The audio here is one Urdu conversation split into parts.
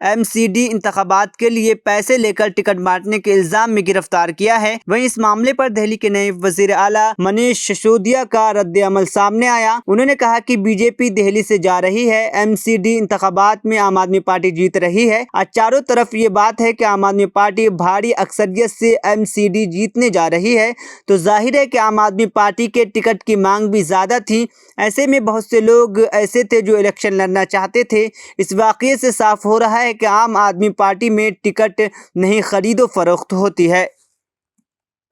MCD انتخابات کے لیے پیسے لے کر ٹکٹ بانٹنے کے الزام میں گرفتار کیا ہے۔ وہیں اس معاملے پر دہلی کے نئے وزیر اعلیٰ منیش سسودیا کا رد عمل سامنے آیا۔ انہوں نے کہا کہ BJP دہلی سے جا رہی ہے، MCD انتخابات میں عام آدمی پارٹی جیت رہی ہے۔ آج چاروں طرف یہ بات ہے کہ عام آدمی پارٹی بھاری اکثریت سے MCD جیتنے جا رہی ہے، تو ظاہر ہے کہ عام آدمی پارٹی کے ٹکٹ کی مانگ بھی زیادہ تھی۔ ایسے میں بہت سے لوگ ایسے تھے جو الیکشن لڑنا چاہتے تھے۔ اس واقعے سے صاف ہو رہا ہے کہ عام آدمی پارٹی میں ٹکٹ نہیں خرید و فروخت ہوتی ہے۔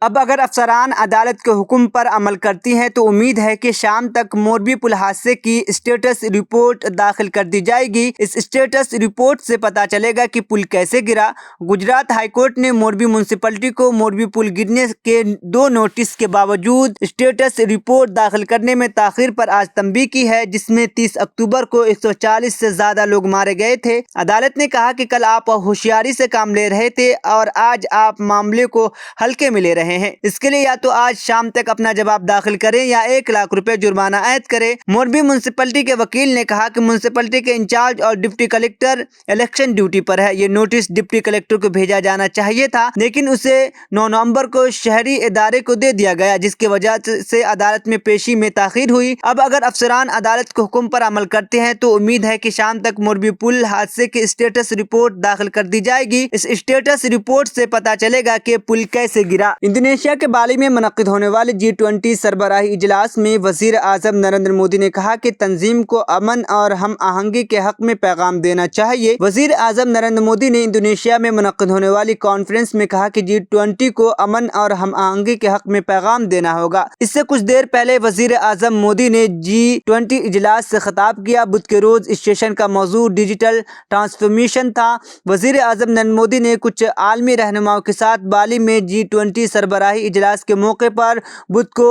اب اگر افسران عدالت کے حکم پر عمل کرتی ہیں تو امید ہے کہ شام تک موربی پل حادثے کی اسٹیٹس رپورٹ داخل کر دی جائے گی۔ اس اسٹیٹس رپورٹ سے پتہ چلے گا کہ پل کیسے گرا۔ گجرات ہائی کورٹ نے موربی میونسپلٹی کو موربی پل گرنے کے 2 نوٹس کے باوجود اسٹیٹس رپورٹ داخل کرنے میں تاخیر پر آج تنبیہ کی ہے، جس میں 30 اکتوبر کو 140 سے زیادہ لوگ مارے گئے تھے۔ عدالت نے کہا کہ کل آپ ہوشیاری سے کام لے رہے تھے اور آج آپ معاملے کو ہلکے میں لے رہے ہیں۔ اس کے لیے یا تو آج شام تک اپنا جواب داخل کریں یا 1 لاکھ روپے جرمانہ عائد کریں۔ موربی میونسپلٹی کے وکیل نے کہا کہ میونسپلٹی کے انچارج اور ڈپٹی کلکٹر الیکشن ڈیوٹی پر ہے۔ یہ نوٹس ڈپٹی کلکٹر کو بھیجا جانا چاہیے تھا، لیکن اسے 9 نومبر کو شہری ادارے کو دے دیا گیا، جس کی وجہ سے عدالت میں پیشی میں تاخیر ہوئی۔ اب اگر افسران عدالت کے حکم پر عمل کرتے ہیں تو امید ہے کہ شام تک موربی پل حادثے کی اسٹیٹس رپورٹ داخل کر دی جائے گی۔ اس اسٹیٹس رپورٹ سے پتہ چلے گا کہ پل کیسے گرا۔ انڈونیشیا کے بالی میں منعقد ہونے والے G20 سربراہی اجلاس میں وزیر اعظم نریندر مودی نے کہا کہ تنظیم کو امن اور ہم آہنگی کے حق میں پیغام دینا چاہیے۔ وزیر اعظم نریندر مودی نے انڈونیشیا میں منعقد ہونے والی کانفرنس میں کہا کہ G20 کو امن اور ہم آہنگی کے حق میں پیغام دینا ہوگا۔ اس سے کچھ دیر پہلے وزیر اعظم مودی نے G20 اجلاس سے خطاب کیا۔ بدھ کے روز اس سیشن کا موضوع ڈیجیٹل ٹرانسفارمیشن تھا۔ وزیر اعظم نریندر مودی نے کچھ عالمی رہنماؤں کے ساتھ بالی میں G20 سربراہی اجلاس کے موقع پر بدھ کو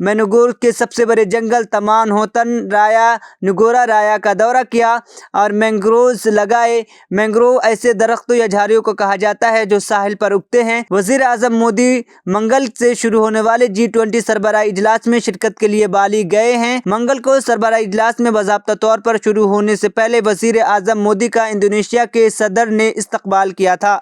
مینگروو کے سب سے بڑے جنگل تمان ہوتن رایا نگورا رایا کا دورہ کیا اور مینگرووز لگائے۔ مینگروو ایسے درختوں یا جھاڑیوں کو کہا جاتا ہے جو ساحل پر اگتے ہیں۔ وزیر اعظم مودی منگل سے شروع ہونے والے G20 سربراہی اجلاس میں شرکت کے لیے بالی گئے ہیں۔ منگل کو سربراہی اجلاس میں باضابطہ طور پر شروع ہونے سے پہلے وزیر اعظم مودی کا انڈونیشیا کے صدر نے استقبال کیا تھا۔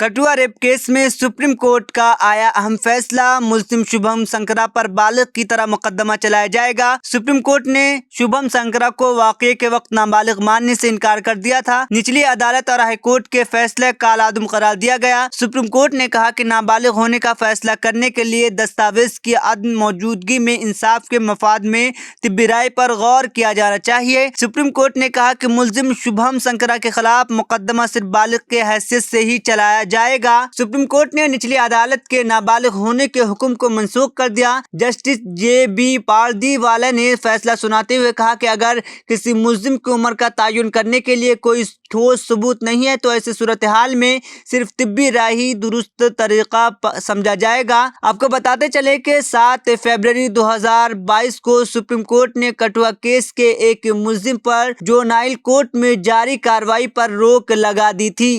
کٹھوا ریپ کیس میں سپریم کورٹ کا آیا اہم فیصلہ، ملزم شبھم شنکرا پر بالغ کی طرح مقدمہ چلایا جائے گا۔ سپریم کورٹ نے شبھم شنکرا کو واقعے کے وقت نابالغ ماننے سے انکار کر دیا تھا۔ نچلی عدالت اور ہائی کورٹ کے فیصلے کالعدم قرار دیا گیا۔ سپریم کورٹ نے کہا کہ نابالغ ہونے کا فیصلہ کرنے کے لیے دستاویز کی عدم موجودگی میں انصاف کے مفاد میں طبی رائے پر غور کیا جانا چاہیے۔ سپریم کورٹ نے کہا کہ ملزم شبھم شنکرا کے خلاف مقدمہ صرف بالغ کے حیثیت سے ہی چلایا جائے گا۔ سپریم کورٹ نے نچلی عدالت کے نابالغ ہونے کے حکم کو منسوخ کر دیا۔ جسٹس JB پاردیوالا نے فیصلہ سناتے ہوئے کہا کہ اگر کسی ملزم کی عمر کا تعین کرنے کے لیے کوئی ٹھوس ثبوت نہیں ہے تو ایسی صورتحال میں صرف طبی رائے ہی درست طریقہ سمجھا جائے گا۔ آپ کو بتاتے چلے کہ 7 فروری 2022 کو سپریم کورٹ نے کٹھوا کیس کے ایک ملزم پر جونائل کورٹ میں جاری کارروائی پر روک لگا دی تھی۔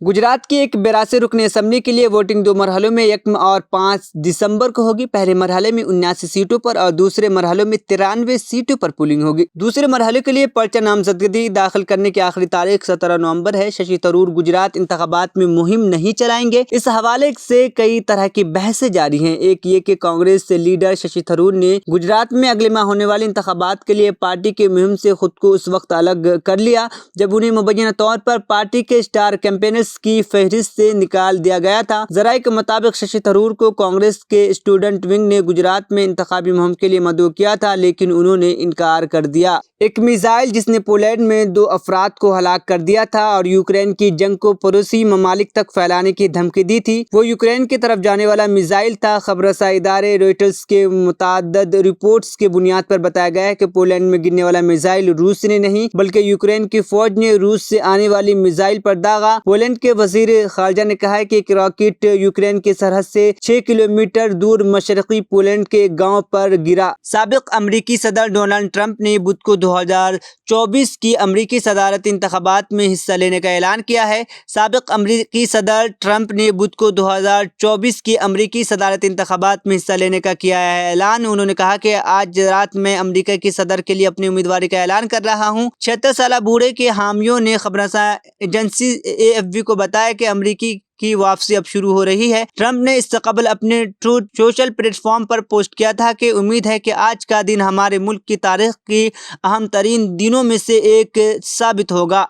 گجرات کی ایک 82 رکنی اسمبلی کے لیے ووٹنگ 2 مرحلوں میں 1 اور 5 دسمبر کو ہوگی۔ پہلے مرحلے میں 79 سیٹوں پر اور دوسرے مرحلے میں 93 سیٹوں پر پولنگ ہوگی۔ دوسرے مرحلے کے لیے پرچہ نامزدگی داخل کرنے کی آخری تاریخ 17 نومبر ہے۔ ششی تھرور گجرات انتخابات میں مہم نہیں چلائیں گے، اس حوالے سے کئی طرح کی بحثیں جاری ہیں۔ ایک یہ کہ کانگریس سے لیڈر ششی تھرور نے گجرات میں اگلے ماہ ہونے والے انتخابات کے لیے پارٹی کی مہم سے خود کو اس وقت الگ کر لیا جب انہیں مبینہ طور پر پارٹی کے اسٹار کیمپینرز کی فہرست سے نکال دیا گیا تھا۔ ذرائع کے مطابق ششی تھرور کو کانگریس کے اسٹوڈنٹ ونگ نے گجرات میں انتخابی مہم کے لیے مدعو کیا تھا، لیکن انہوں نے انکار کر دیا۔ ایک میزائل جس نے پولینڈ میں 2 افراد کو ہلاک کر دیا تھا اور یوکرین کی جنگ کو پڑوسی ممالک تک پھیلانے کی دھمکی دی تھی، وہ یوکرین کی طرف جانے والا میزائل تھا۔ خبر رساں ادارے رویٹرز کے متعدد رپورٹس کی بنیاد پر بتایا گیا ہے کہ پولینڈ میں گرنے والا میزائل روس نے نہیں بلکہ یوکرین کی فوج نے روس سے آنے والی میزائل پر داغا۔ پولینڈ اسرائیل کے وزیر خارجہ نے کہا ہے کہ ایک راکٹ یوکرین کی سرحد سے 6 کلومیٹر دور مشرقی پولینڈ کے گاؤں پر گرا۔ سابق امریکی صدر ڈونلڈ ٹرمپ نے بدھ کو 2024 کی امریکی صدارتی انتخابات میں حصہ لینے کا اعلان کیا ہے۔ سابق امریکی صدر ٹرمپ نے بدھ کو 2024 کی امریکی صدارتی انتخابات میں حصہ لینے کا کیا ہے اعلان۔ انہوں نے کہا کہ آج رات میں امریکہ کی صدر کے لیے اپنی امیدواری کا اعلان کر رہا ہوں۔ 76 سالہ بوڑھے کے حامیوں نے خبررساں ایجنسی AFP کو بتایا کہ امریکی کی واپسی اب شروع ہو رہی ہے۔ ٹرمپ نے اس سے قبل اپنے ٹروتھ سوشل پلیٹ فارم پر پوسٹ کیا تھا کہ امید ہے کہ آج کا دن ہمارے ملک کی تاریخ کی اہم ترین دنوں میں سے ایک ثابت ہوگا۔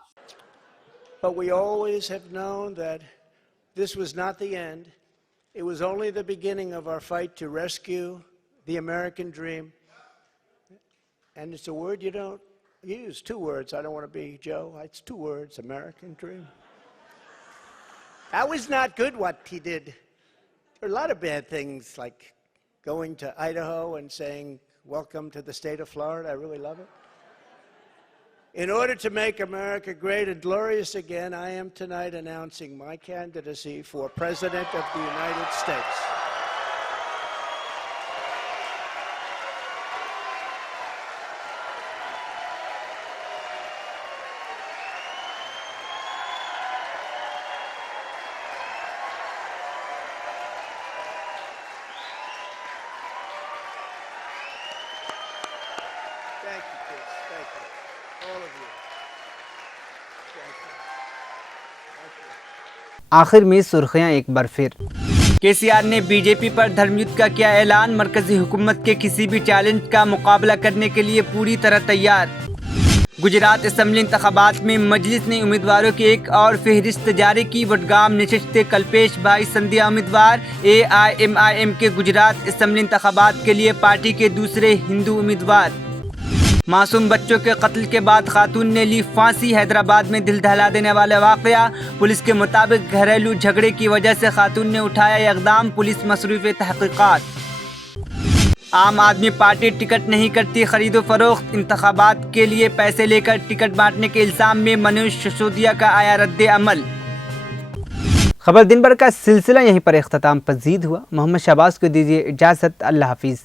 But we always have known that this was not the end. It was only the beginning of our fight to rescue the American dream. And it's a word you don't use, 2 words. I don't want to be Joe. It's 2 words, American dream. That was not good what he did. There are a lot of bad things, like going to Idaho and saying, welcome to the state of Florida. I really love it. In order to make America great and glorious again, I am tonight announcing my candidacy for President of the United States. Thank you, kids. Thank you. All of you. Thank you. Thank you. آخر میں سرخیاں ایک بار پھر۔ KCR نے بی جے پی پر دھرم یدھ کا کیا اعلان، مرکزی حکومت کے کسی بھی چیلنج کا مقابلہ کرنے کے لیے پوری طرح تیار۔ گجرات اسمبلی انتخابات میں مجلس نے امیدواروں کی ایک اور فہرست جاری کی۔ وڈگام نشست کلپیش بھائی سندھیا امیدوار۔ AIMIM کے گجرات اسمبلی انتخابات کے لیے پارٹی کے دوسرے ہندو امیدوار۔ معصوم بچوں کے قتل کے بعد خاتون نے لی پھانسی، حیدرآباد میں دل دہلا دینے والا واقعہ۔ پولیس کے مطابق گھریلو جھگڑے کی وجہ سے خاتون نے اٹھایا یہ اقدام، پولیس مصروف تحقیقات۔ عام آدمی پارٹی ٹکٹ نہیں کرتی خرید و فروخت، انتخابات کے لیے پیسے لے کر ٹکٹ بانٹنے کے الزام میں منوج سسودیا کا آیا رد عمل۔ خبر دن بھر کا سلسلہ یہیں پر اختتام پذیر ہوا۔ محمد شہباز کو دیجیے اجازت، اللہ حافظ۔